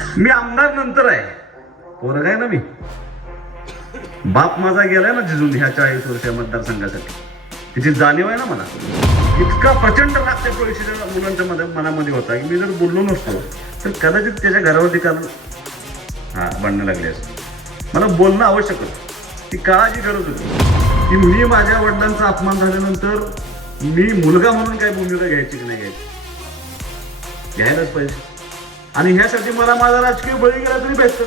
मी आमदार नंतर आहे, पोरग आहे ना मी. बाप माझा गेलाय ना जिजून ह्या 40 वर्ष मतदारसंघासाठी. त्याची जाणीव आहे ना मला. इतका प्रचंड राग त्या पैशाच्या मुलांच्या मनामध्ये होता की मी जर बोललो नसतो तर कदाचित त्याच्या घरावरती कारण बनणं लागले असते. मला बोलणं आवश्यक होतं. ती काळाची गरज होती की मी माझ्या वडिलांचा अपमान झाल्यानंतर मी मुलगा म्हणून काय भूमिका घ्यायची की नाही घ्यायलाच पाहिजे. आणि ह्यासाठी मला माझा राजकीय बळी गेला तरी बेहतर.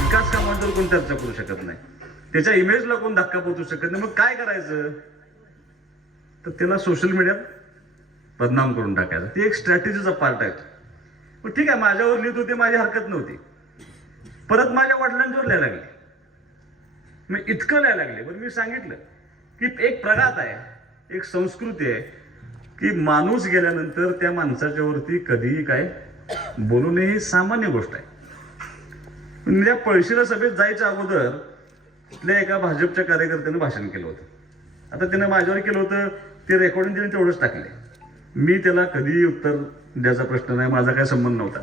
विकास कामांवर कोण चर्चा करू शकत नाही, त्याच्या इमेजला कोण धक्का पोचू शकत नाही. मग काय करायचं तर त्याला सोशल मीडियात बदनाम करून टाकायचं. ती एक स्ट्रॅटेजीचा पार्ट आहे. पण ठीक आहे, माझ्यावर लिहित होते, माझी हरकत नव्हती. परत माझ्या वडिलांच्यावर लिहायला लागले. मी इतकं लिहायला लागले. पण मी सांगितलं की एक प्रघात आहे, एक संस्कृती आहे की माणूस गेल्यानंतर त्या माणसाच्या वरती कधीही काय बोलू नये, ही सामान्य गोष्ट आहे. पण त्या पळशीला सभेत जायच्या अगोदर तिथल्या एका भाजपच्या कार्यकर्त्यानं भाषण केलं होतं. आता त्यानं माझ्यावर केलं होतं, ते रेकॉर्डिंग त्याने तेवढंच टाकले. मी त्याला कधीही उत्तर द्यायचा प्रश्न नाही, माझा काय संबंध नव्हता.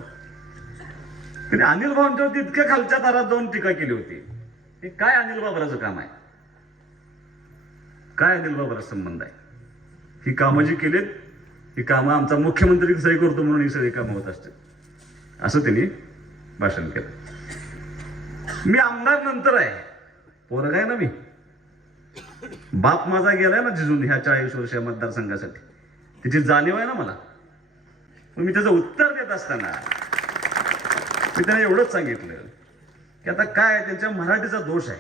पण अनिल भाऊंच्यावरती इतक्या खालच्या दारात जाऊन टीका केली होती. हे काय अनिल बाबराचं काम आहे? काय अनिल बाबराचा संबंध आहे? ही कामं जी केलीत, ही कामं आमचा मुख्यमंत्री सही करतो म्हणून ही सगळी कामं होत असते, असं त्यांनी भाषण केलं. मी आमदार नंतर आहे, पोरग आहे ना मी. बाप माझा गेलाय ना जिजून ह्या 40 वर्ष मतदारसंघासाठी. त्याची जाणीव आहे ना मला. मी त्याचं उत्तर देत असताना मी त्यांना एवढंच सांगितलं की आता काय त्यांच्या मराठीचा दोष आहे.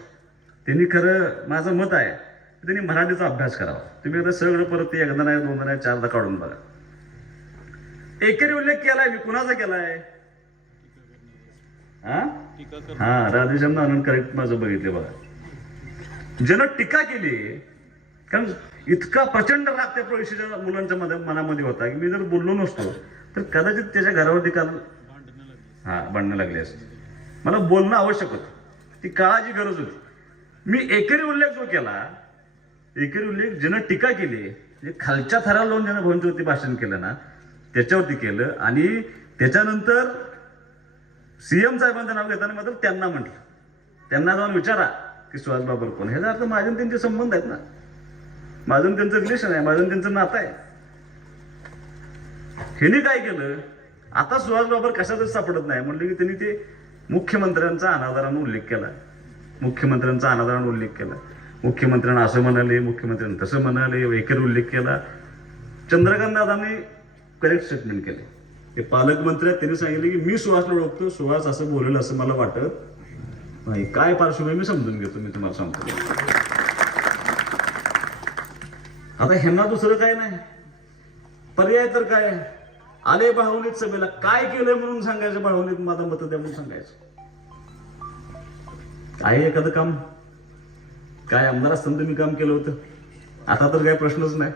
त्यांनी खरं माझं मत आहे त्यांनी मराठीचा अभ्यास करावा. तुम्ही आता सगळं परत ते एकदा नाही, दोनदा नाही, चारदा काढून बघा. एकेरी उल्लेख केलाय मी. कुणाचा केलाय? राधेश्याम आनंद करेक्ट माझं बघितले बघा. ज्यानं टीका केली, कारण इतका प्रचंड राग त्या पैशाच्या मुलांच्या मनामध्ये होता की मी जर बोललो नसतो तर कदाचित त्याच्या घरावरती कारण बनणं लागले असते. मला बोलणं आवश्यक होतं. ती काळाची गरज होती. मी एकेरी उल्लेख जो केला, एकेरी उल्लेख ज्यानं टीका केली, म्हणजे खालच्या थराला लावून ज्यानं भाऊंच्यावरती भाषण केलं ना, त्याच्यावरती केलं. आणि त्याच्यानंतर सीएम साहेबांचं नाव घेताना मात्र त्यांना म्हटलं, त्यांना जाऊन विचारा की सुहास बाबर कोण. ह्याचा अर्थ माझे त्यांचे संबंध आहेत ना, माझं त्यांचं रिलेशन आहे, माझं त्यांचं नातं आहे. ह्यांनी काय केलं, आता सुहास बाबर कशातच सापडत नाही म्हणलं की त्यांनी ते मुख्यमंत्र्यांचा अनादरानं उल्लेख केला. मुख्यमंत्र्यांचा अनादरानं उल्लेख केला. मुख्यमंत्र्यांना असं म्हणाले, मुख्यमंत्र्यांना तसं म्हणाले, एकेरी उल्लेख केला. चंद्रकांत दादांनी करेक्ट स्टेटमेंट केले. ते पालकमंत्री आहेत, त्यांनी सांगितले की मी सुहासला ओळखतो, सुहास असं बोलेल असं मला वाटत नाही. काय पार्श्वभूमी मी समजून घेतो, मी तुम्हाला सांगतो. आता ह्यांना दुसरं काय नाही, पर्याय तर काय? आले भावनीत सभेला, काय केलंय म्हणून सांगायचं, भावनीत माझं मत द्या म्हणून सांगायचं. काय एखादं काम, काय आमदार असताना तुम्ही काम केलं होतं? आता तर काही प्रश्नच नाही.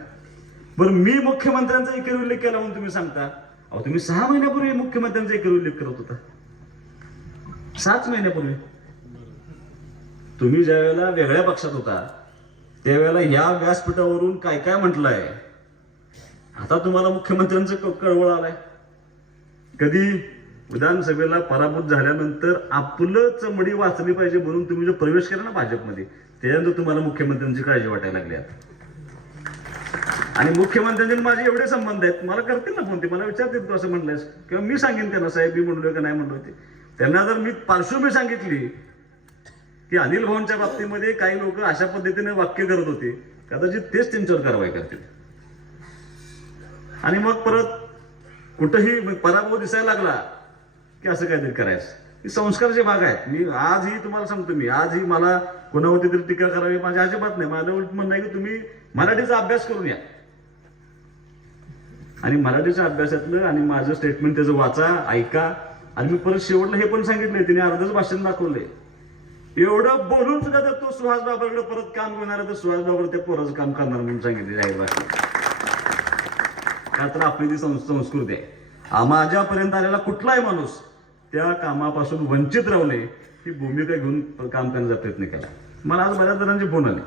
बरं, मी मुख्यमंत्र्यांचा एकेरी उल्लेख केला म्हणून तुम्ही सांगता. अहो, तुम्ही 6 महिन्यापूर्वी मुख्यमंत्र्यांचा एकेरी उल्लेख करत होता. 7 महिन्यापूर्वी तुम्ही ज्या वेळेला वेगळ्या पक्षात होता त्यावेळेला या व्यासपीठावरून काय काय म्हटलंय. आता तुम्हाला मुख्यमंत्र्यांचं कळवळ आलाय. कधी विधानसभेला पराभूत झाल्यानंतर आपलं चमडी वाचली पाहिजे म्हणून तुम्ही जो प्रवेश केला ना भाजपमध्ये, त्याच्यानंतर तुम्हाला मुख्यमंत्र्यांची काळजी वाटायला लागली आता. आणि मुख्यमंत्र्यांचे माझे एवढे संबंध आहेत, मला करतील ना फोन, ते मला विचारतील तू असं म्हणलंयस, किंवा मी सांगेन त्यांना साहेब मी म्हणलोय का नाही म्हणलो ते. त्यांना जर मी पार्श्वभूमी सांगितली की अनिल भाऊंच्या बाबतीमध्ये काही लोक अशा पद्धतीने वाक्य करत होते, कदाचित तेच त्यांच्यावर कारवाई करतील. आणि मग परत कुठंही पराभव दिसायला लागला की असं काहीतरी करायचं. हे संस्काराचे भाग आहेत. मी आजही तुम्हाला सांगतो, मी आजही मला कोणावरती तरी टीका करावी माझ्या अजिबात नाही. माझं उलट म्हणणं आहे की तुम्ही मराठीचा अभ्यास करून या आणि मराठीच्या अभ्यासातलं आणि माझं स्टेटमेंट त्याचं वाचा, ऐका. आणि मी परत शेवटला हे पण सांगितलंय, तिने अर्धच भाषण दाखवलंय. एवढं बोलून सुद्धा जर तो सुहास बाबरकडे परत काम घेणार तर सुहास बाबर त्या पोराचं काम करणार म्हणून सांगितले जाहीर भाषण. का तर आपली ती संस्कृती आहे. माझ्यापर्यंत आलेला कुठलाही माणूस त्या कामापासून वंचित राहू नये ही भूमिका घेऊन काम करण्याचा प्रयत्न केला. मला आज बऱ्याच जणांचे फोन आले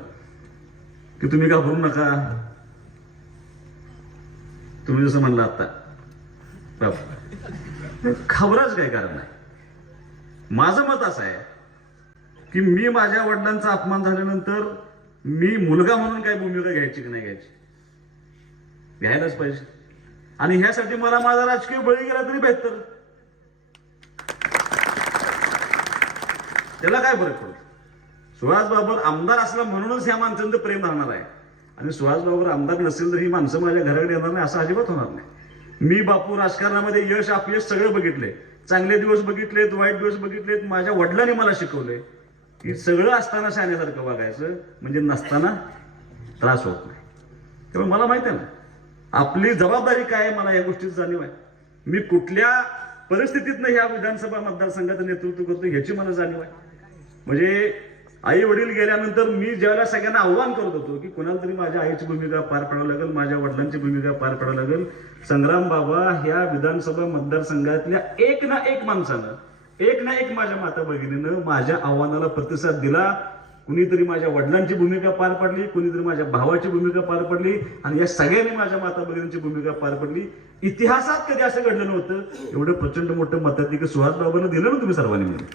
की तुम्ही घाबरू नका, तुम्ही जसं म्हणलं आता खबरच काय कारण नाही. माझं मत असं आहे की मी माझ्या वडिलांचा अपमान झाल्यानंतर मी मुलगा म्हणून काय भूमिका घ्यायची की नाही घ्यायची, घ्यायलाच पाहिजे. आणि ह्यासाठी मला माझा राजकीय बळी गेला तरी बेहतर. त्याला काय फरक पडतो? सुहास बाबर आमदार असला म्हणूनच ह्या माणसांचं प्रेम राहणार आहे. आणि सुहास बाबर आमदार नसेल तर ही माणसं माझ्या घराकडे येणार नाही असं अजिबात होणार नाही. मी बापू राजकारणामध्ये यश अपयश सगळं बघितले, चांगले दिवस बघितलेत, वाईट दिवस बघितलेत. माझ्या वडिलांनी मला शिकवलंय की सगळं असताना शाण्यासारखं वागायचं, म्हणजे नसताना त्रास होत नाही. त्यामुळे मला माहिती आहे ना आपली जबाबदारी काय आहे, मला या गोष्टीची जाणीव आहे. मी कुठल्या परिस्थितीतनं ह्या विधानसभा मतदारसंघाचं नेतृत्व करतो ह्याची मला जाणीव आहे. म्हणजे आई वडील गेल्यानंतर मी ज्यावेळेला सगळ्यांना आव्हान करत होतो की कोणाला तरी माझ्या आईची भूमिका पार पाडावं लागेल, माझ्या वडिलांची भूमिका पार पाडावं लागेल, संग्राम बाबा ह्या विधानसभा मतदारसंघातल्या एक ना एक माणसानं, एक ना एक माझ्या माता भगिनीनं माझ्या आव्हानाला प्रतिसाद दिला. कुणीतरी माझ्या वडिलांची भूमिका पार पाडली, कुणीतरी माझ्या भावाची भूमिका पार पडली, आणि या सगळ्यांनी माझ्या माता भगिनींची भूमिका पार पडली. इतिहासात कधी असं घडलं नव्हतं. एवढं प्रचंड मोठं मताधिक्य सुहास बाबांना दिलं ना तुम्ही सर्वांनी मिळून.